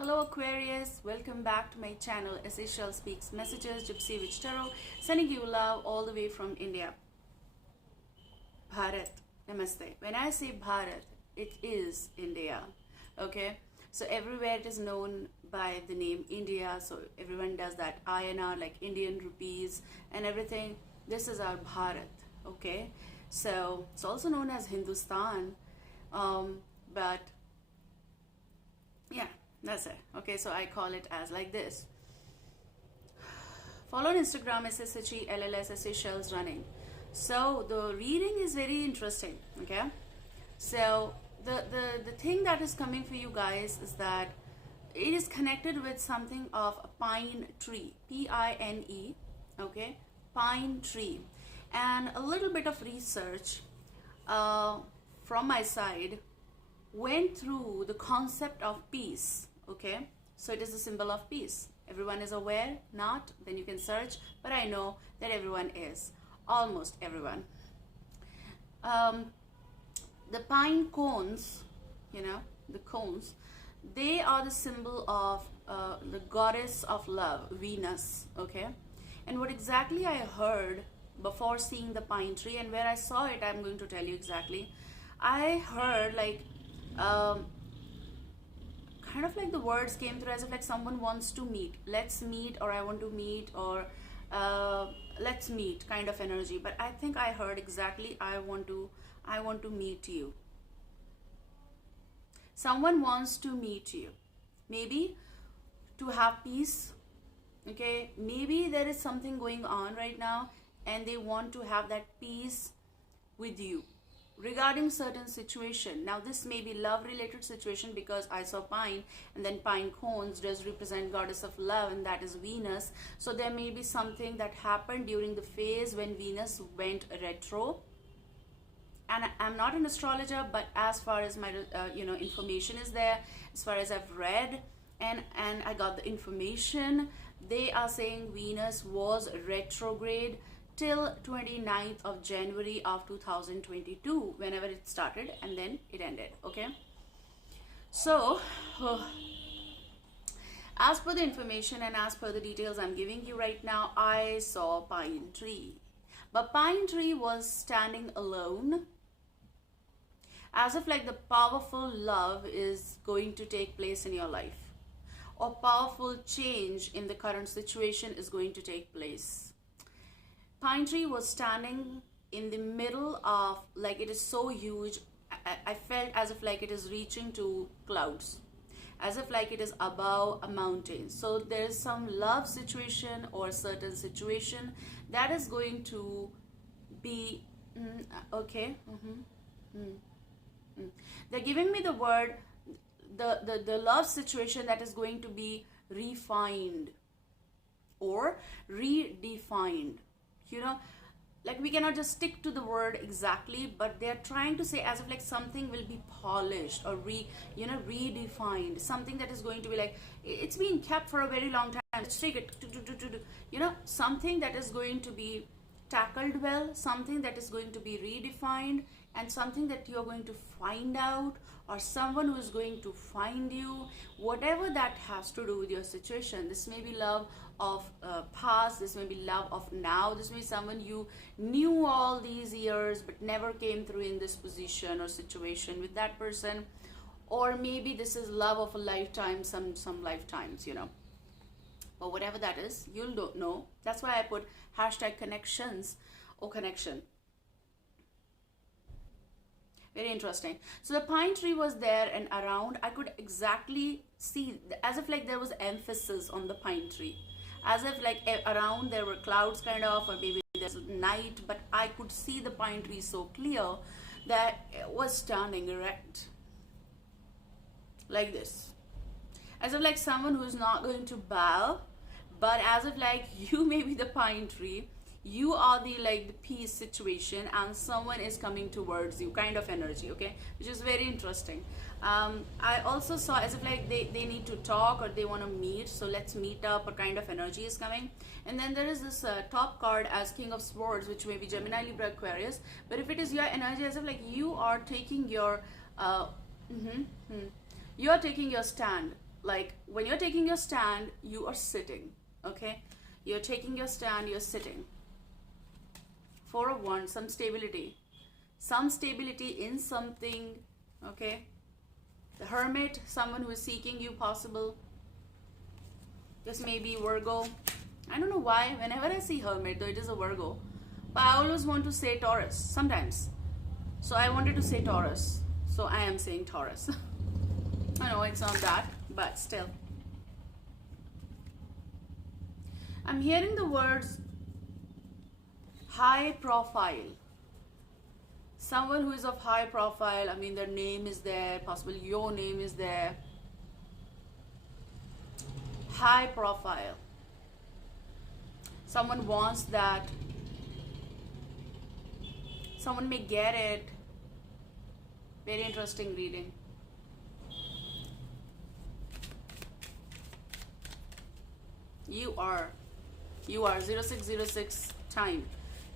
Hello Aquarius, welcome back to my channel Seychelles Speaks Messages, Gypsy Witch Tarot, sending you love all the way from India. Bharat, namaste. When I say Bharat, it is India, okay? So everywhere it is known by the name India, so everyone does that INR, like Indian rupees and everything. This is our Bharat, okay? So it's also known as Hindustan, but yeah, that's it. Okay, so I call it as like this. Follow on Instagram, SSHELLS, Seychelles Running. So the reading is very interesting, okay? So the thing that is coming for you guys is that it is connected with something of a pine tree, P-I-N-E, okay? Pine tree. And a little bit of research from my side went through the concept of peace, okay? So it is a symbol of peace. Everyone is aware? Not? Then you can search, but I know that everyone is. Almost everyone. The pine cones, you know, the cones, they are the symbol of the goddess of love, Venus, okay? And what exactly I heard before seeing the pine tree, and where I saw it, I'm going to tell you exactly. I heard like kind of like the words came through as if like someone wants to meet, let's meet, or I want to meet, or let's meet kind of energy. But I think I heard exactly I want to meet you. Someone wants to meet you, maybe to have peace, okay? Maybe there is something going on right now and they want to have that peace with you regarding certain situation. Now this may be love related situation because I saw pine, and then pine cones does represent goddess of love, and that is Venus. So there may be something that happened during the phase when Venus went retro. And I'm not an astrologer, but as far as my information is there, as far as I've read and I got the information, they are saying Venus was retrograde till 29th of January of 2022, whenever it started, and then it ended, okay? So as per the information and as per the details I'm giving you right now, I saw pine tree, but pine tree was standing alone, as if like the powerful love is going to take place in your life, or powerful change in the current situation is going to take place. Pine tree was standing in the middle of, like, it is so huge, I felt as if like it is reaching to clouds, as if like it is above a mountain. So there is some love situation or certain situation that is going to be okay. They're giving me the word, the love situation that is going to be refined or redefined. You know, like we cannot just stick to the word exactly, but they're trying to say as if like something will be polished or redefined, something that is going to be like, it's been kept for a very long time, let's take it, you know, something that is going to be tackled well, something that is going to be redefined, and something that you're going to find out, or someone who is going to find you, whatever that has to do with your situation. This may be love of past, this may be love of now, this may be someone you knew all these years but never came through in this position or situation with that person, or maybe this is love of a lifetime, some lifetimes, you know. But whatever that is, you'll don't know. That's why I put hashtag connections or connection. Very interesting. So the pine tree was there and around. I could exactly see, as if like there was emphasis on the pine tree, as if like around there were clouds kind of, or maybe there's night, but I could see the pine tree so clear that it was standing erect like this, as if like someone who's not going to bow, but as if like you may be the pine tree, you are the like the peace situation, and someone is coming towards you kind of energy, okay? Which is very interesting. I also saw as if like they need to talk or they want to meet, so let's meet up, or kind of energy is coming. And then there is this top card as King of Swords, which may be Gemini, Libra, Aquarius. But if it is your energy, as if like you are taking your you are taking your stand, like when you're taking your stand, you are sitting, okay? You're taking your stand, you're sitting. Four of Wands, some stability in something, okay? The Hermit, someone who is seeking you, possible. This may be Virgo. I don't know why, whenever I see Hermit, though it is a Virgo, but I always want to say Taurus, sometimes. So I wanted to say Taurus, so I am saying Taurus. I know it's not that, but still. I'm hearing the words high profile. Someone who is of high profile, I mean their name is there, possibly your name is there. High profile. Someone wants that. Someone may get it. Very interesting reading. You are 0606 time.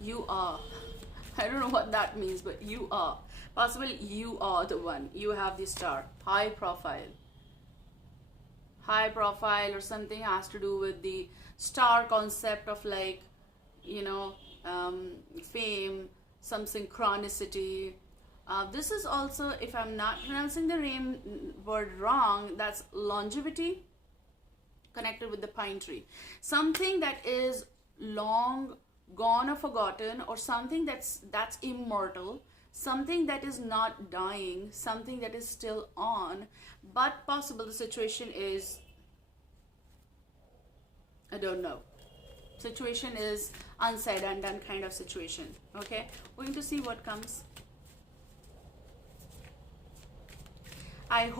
You are. I don't know what that means, but you are. Possibly you are the one. You have the star. High profile. High profile or something has to do with the star concept of, like, you know, fame, some synchronicity. This is also, if I'm not pronouncing the word wrong, that's longevity connected with the pine tree. Something that is long gone or forgotten, or something that's immortal, something that is not dying, something that is still on, but possible the situation is, I don't know. Situation is unsaid, undone kind of situation. Okay, we're going to see what comes. I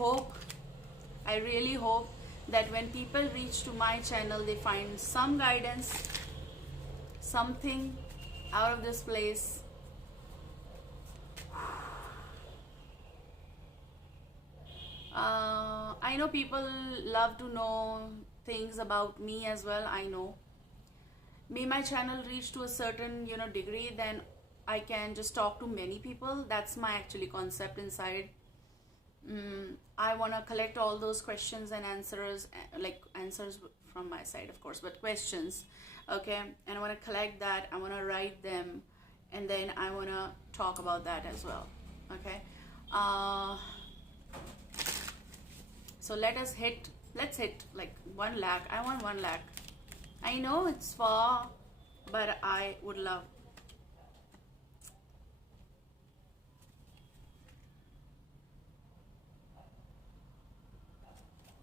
really hope that when people reach to my channel, they find some guidance, something out of this place. I know people love to know things about me as well. I know. May my channel reach to a certain, you know, degree, then I can just talk to many people. That's my actually concept inside. I want to collect all those questions and answers, like answers from my side, of course, but questions, okay? And I want to collect that. I want to write them, and then I want to talk about that as well, okay? So let's hit like 1 lakh. I want 1 lakh. I know it's far, but I would love.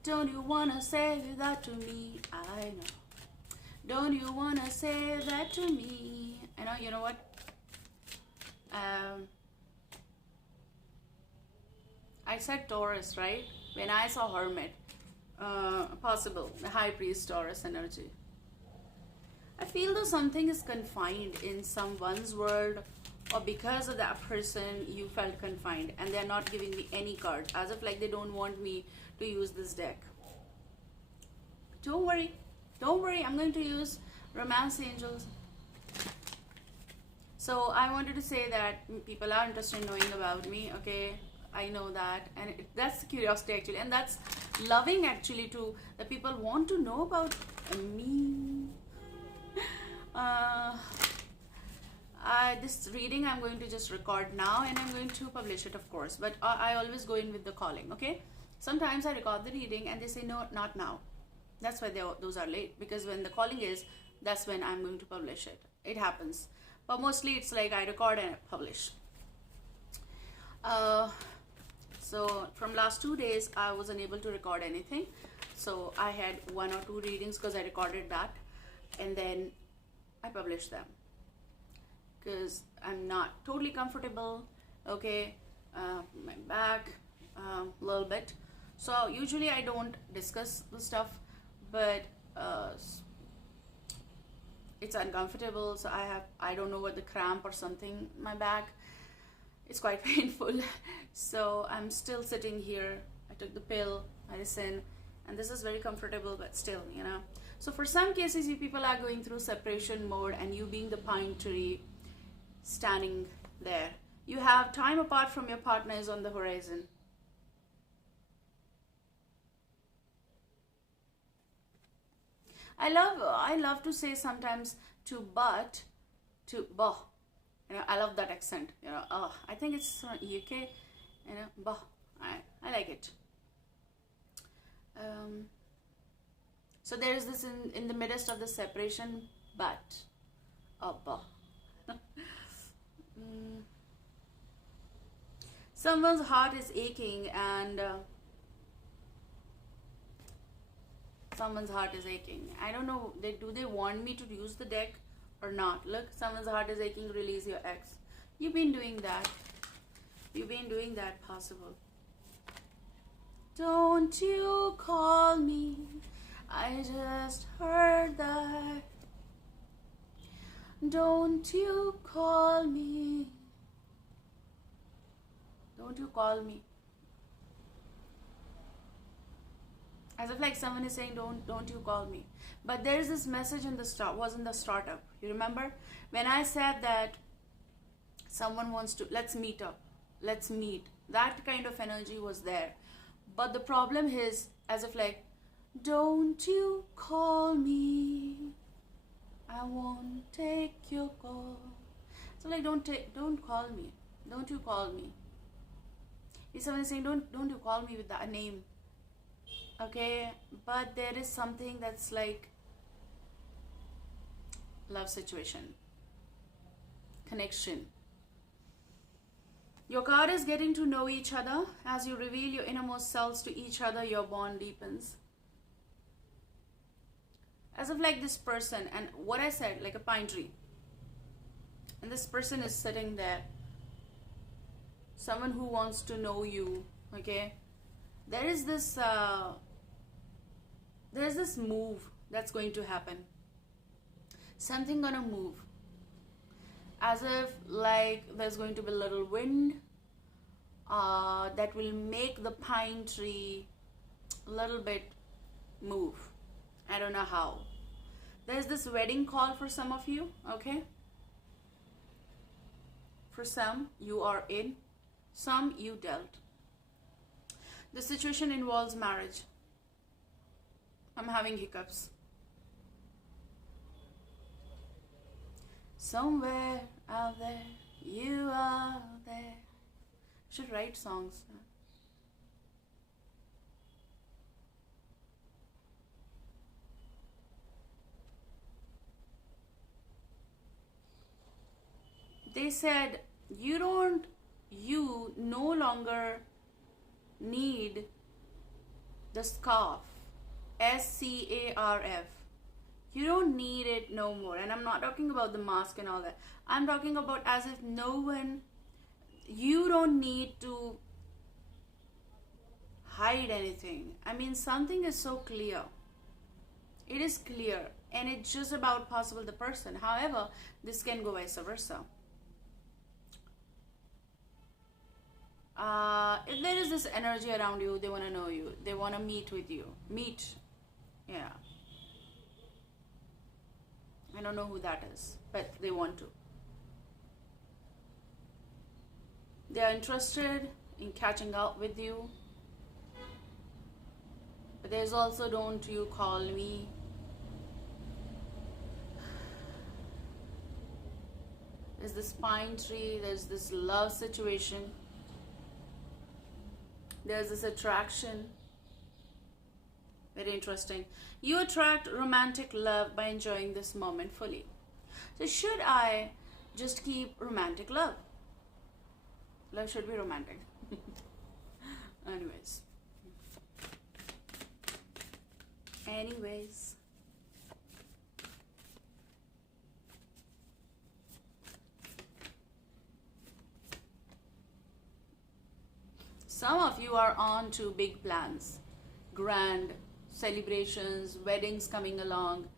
Don't you wanna say that to me? I know. Don't you wanna say that to me? I know. You know what? I said Taurus, right? When I saw Hermit, possible the High Priest Taurus energy. I feel though something is confined in someone's world, or because of that person you felt confined, and they're not giving me any cards, as if like they don't want me to use this deck. Don't worry, I'm going to use Romance Angels. So I wanted to say that people are interested in knowing about me, okay? I know that, and that's curiosity actually, and that's loving actually too, that people want to know about me. This reading I'm going to just record now, and I'm going to publish it, of course, but I always go in with the calling, okay? Sometimes I record the reading and they say no, not now. That's why those are late, because when the calling is, that's when I'm going to publish it. It happens, but mostly it's like I record and I publish. So from last 2 days I was unable to record anything, so I had 1 or 2 readings because I recorded that, and then I published them because I'm not totally comfortable, okay? My back a little bit, so usually I don't discuss the stuff, but it's uncomfortable, so I don't know what the cramp or something in my back. It's quite painful. So I'm still sitting here. I took the pill, medicine, and this is very comfortable, but still, you know. So for some cases, you people are going through separation mode, and you being the pine tree standing there, you have time apart from your partner is on the horizon. I love to say sometimes to but, to bah. You know, I love that accent. You know, I think it's UK. You know, bah. I like it. So there is this in the midst of the separation, but, bah. Someone's heart is aching, and someone's heart is aching. I don't know, do they want me to use the deck or not? Look, someone's heart is aching, release your ex. You've been doing that. You've been doing that, possible. Don't you call me, I just heard that. Don't you call me. Don't you call me. As if like someone is saying, don't you call me. But there is this message in the was in the startup. You remember when I said that someone wants to, let's meet up, let's meet. That kind of energy was there. But the problem is, as if like, don't you call me, I won't take your call. So like, don't call me. Don't you call me. If someone is saying, don't you call me with that name. Okay, but there is something that's like love situation, connection. Your card is getting to know each other. As you reveal your innermost selves to each other, your bond deepens. As of like this person, and what I said, like a pine tree. And this person is sitting there. Someone who wants to know you, okay? There's this move that's going to happen. Something gonna move. As if like there's going to be a little wind that will make the pine tree a little bit move. I don't know how. There's this wedding call for some of you, okay? For some, you are in. Some you dealt. The situation involves marriage. I'm having hiccups. Somewhere out there, you are there. Should write songs. They said, you no longer need the scarf, SCARF. You don't need it no more. And I'm not talking about the mask and all that. I'm talking about as if you don't need to hide anything. I mean, something is so clear. It is clear, and it's just about possible the person. However, this can go vice versa. If there is this energy around you, they want to know you. They want to meet with you. Yeah. I don't know who that is, but they want to. They are interested in catching up with you. But there's also, don't you call me. There's this pine tree. There's this love situation. There's this attraction. Very interesting. You attract romantic love by enjoying this moment fully. So should I just keep romantic love? Love should be romantic. Anyways. Some of you are on to big plans, grand celebrations, weddings coming along.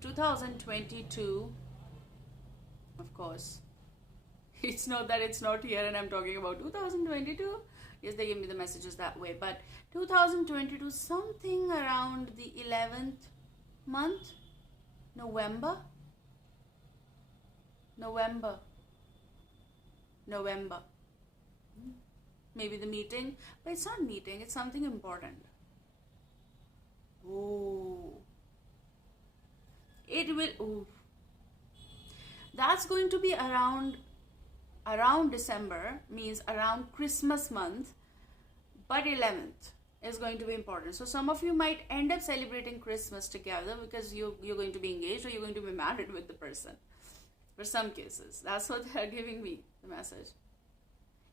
2022, of course. It's not that it's not here and I'm talking about 2022. Yes, they give me the messages that way. But 2022, something around the 11th month, November. Maybe the meeting, but it's not meeting, it's something important. Oh, It will, ooh, that's going to be around December, means around Christmas month, but 11th is going to be important. So some of you might end up celebrating Christmas together because you're going to be engaged or you're going to be married with the person. For some cases, that's what they're giving me, the message.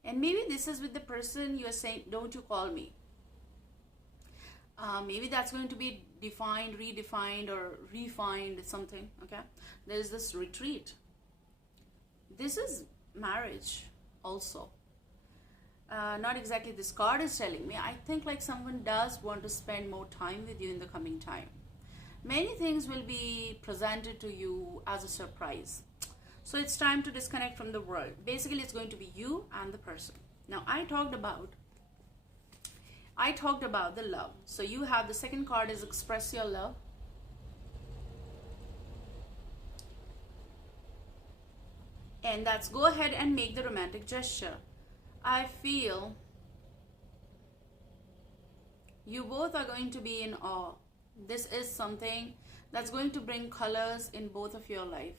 And maybe this is with the person you're saying, don't you call me. Maybe that's going to be defined, redefined, or refined, something, okay? There's this retreat. This is marriage also. Not exactly this card is telling me. I think like someone does want to spend more time with you in the coming time. Many things will be presented to you as a surprise. So it's time to disconnect from the world. Basically, it's going to be you and the person. Now, I talked about the love. So you have the second card is express your love. And that's go ahead and make the romantic gesture. I feel you both are going to be in awe. This is something that's going to bring colors in both of your life.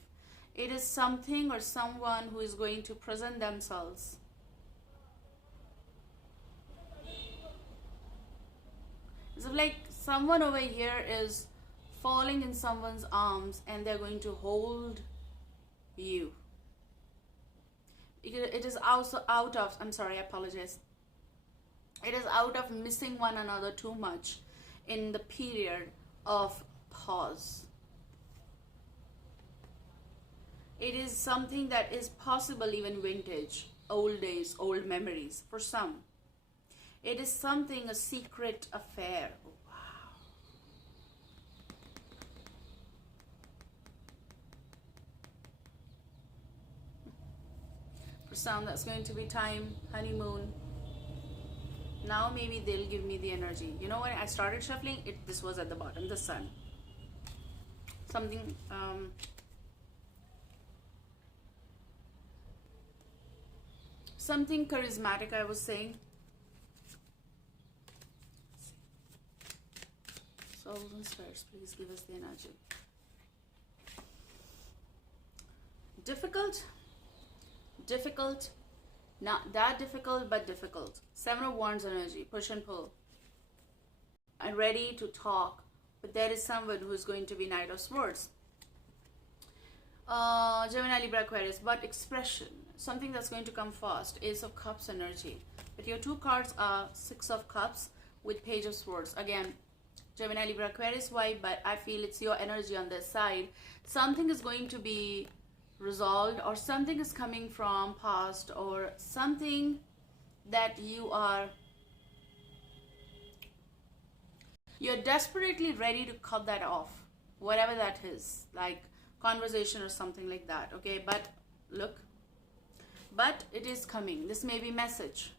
It is something or someone who is going to present themselves. It's like someone over here is falling in someone's arms and they're going to hold you. It is also out of, I'm sorry, I apologize. It is out of missing one another too much in the period of pause. It is something that is possible even vintage, old days, old memories for some. It is something, a secret affair. Wow. For some, that's going to be time, honeymoon. Now maybe they'll give me the energy. You know, when I started shuffling, this was at the bottom, the sun. Something, something charismatic, I was saying. Souls and spirits, please give us the energy. Difficult, not that difficult, but difficult. Seven of Wands energy, push and pull. And ready to talk, but there is someone who is going to be Knight of Swords. Gemini, Libra, Aquarius, but expression, something that's going to come fast. Ace of Cups energy. But your two cards are Six of Cups with Page of Swords. Again, Gemini, Libra, Aquarius vibe, but I feel it's your energy on this side. Something is going to be resolved, or something is coming from past, or something that you're desperately ready to cut that off, whatever that is, like conversation or something like that, okay? But look, but it is coming. This may be message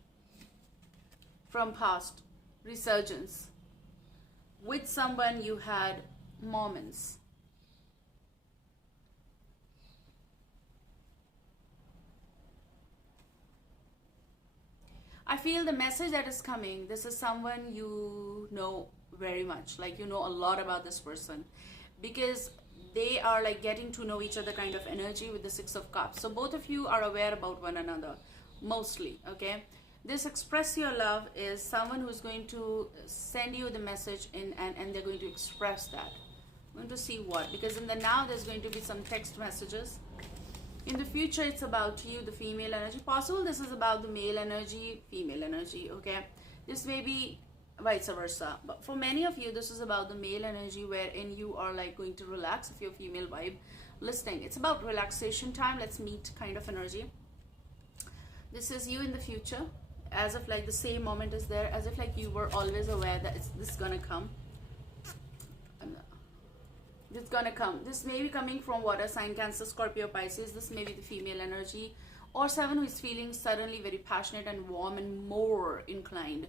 from past, resurgence with someone you had moments. I feel the message that is coming, this is someone you know very much, like you know a lot about this person, because they are like getting to know each other kind of energy with the Six of Cups. So both of you are aware about one another, mostly, okay? This express your love is someone who's going to send you the message in, and they're going to express that. I'm going to see what, because in the now there's going to be some text messages. In the future, it's about you, the female energy. Possible this is about the male energy, female energy, okay? This may be vice versa. But for many of you, this is about the male energy, wherein you are like going to relax if you're female vibe listening. It's about relaxation time, let's meet kind of energy. This is you in the future, as if like the same moment is there, as if like you were always aware that this is gonna come. It's gonna come. This may be coming from water sign, Cancer, Scorpio, Pisces. This may be the female energy, or someone who is feeling suddenly very passionate and warm and more inclined.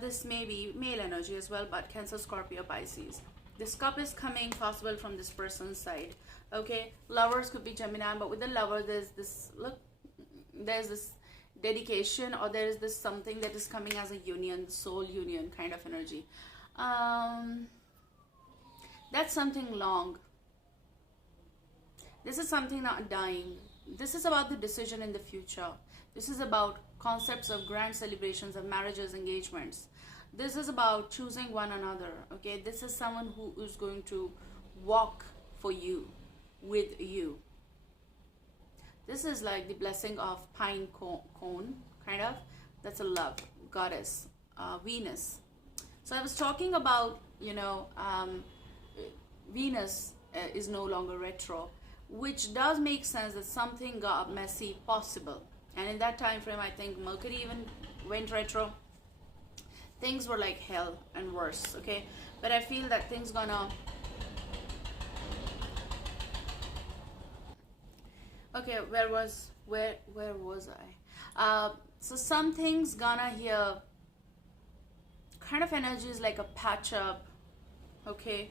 This may be male energy as well, but Cancer, Scorpio, Pisces. This cup is coming possible from this person's side, okay? Lovers could be Gemini, but with the lover there's this, look, there's this dedication, or there is this something that is coming as a union, soul union kind of energy. That's something long. This is something not dying. This is about the decision in the future. This is about concepts of grand celebrations of marriages, engagements. This is about choosing one another, okay? This is someone who is going to walk for you, with you. This is like the blessing of pine cone, kind of. That's a love goddess, Venus. So I was talking about, you know, Venus is no longer retro, which does make sense that something got messy possible. And in that time frame, I think Mercury even went retro. Things were like hell and worse, okay? But I feel that things gonna... Okay, where was I? So something's gonna here, kind of energy is like a patch up, okay?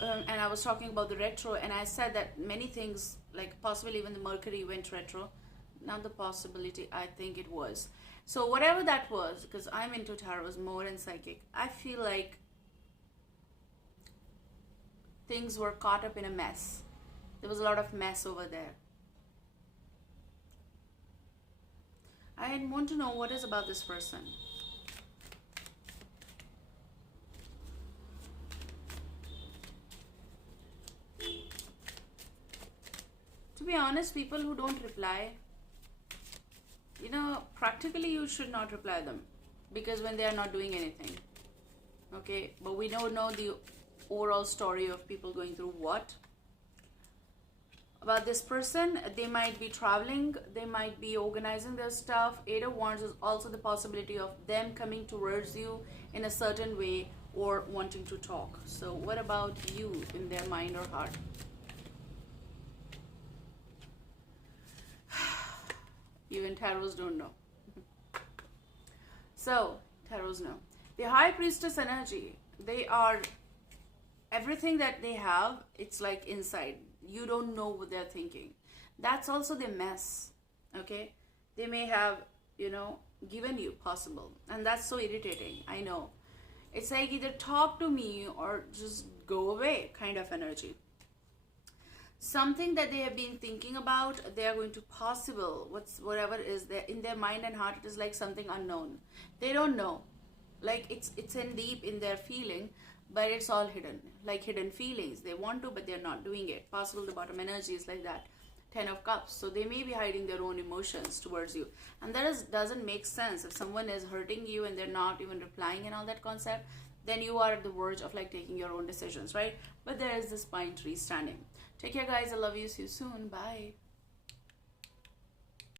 And I was talking about the retro, and I said that many things, like possibly even the Mercury went retro. Not the possibility, I think it was. So whatever that was, because I'm into tarot more and psychic, I feel like things were caught up in a mess. There was a lot of mess over there. I want to know what is about this person. To be honest, people who don't reply, you know, practically you should not reply them, because when they are not doing anything, okay? But we don't know the overall story of people going through what. About this person, they might be traveling, they might be organizing their stuff. Eight of Wands is also the possibility of them coming towards you in a certain way or wanting to talk. So what about you in their mind or heart? Even tarots don't know. So tarots know. The High Priestess energy, they are, everything that they have, it's like inside. You don't know what they're thinking. That's also the mess, okay? They may have, you know, given you possible. And that's so irritating, I know. It's like either talk to me or just go away kind of energy. Something that they have been thinking about, they are going to possible, whatever is there in their mind and heart, it is like something unknown. They don't know. Like it's in deep in their feeling, but it's all hidden, like hidden feelings. They want to, but they're not doing it. Possible the bottom energy is like that. 10 of Cups. So they may be hiding their own emotions towards you. And that doesn't make sense. If someone is hurting you and they're not even replying and all that concept, then you are at the verge of like taking your own decisions, right? But there is this pine tree standing. Take care, guys. I love you. See you soon. Bye.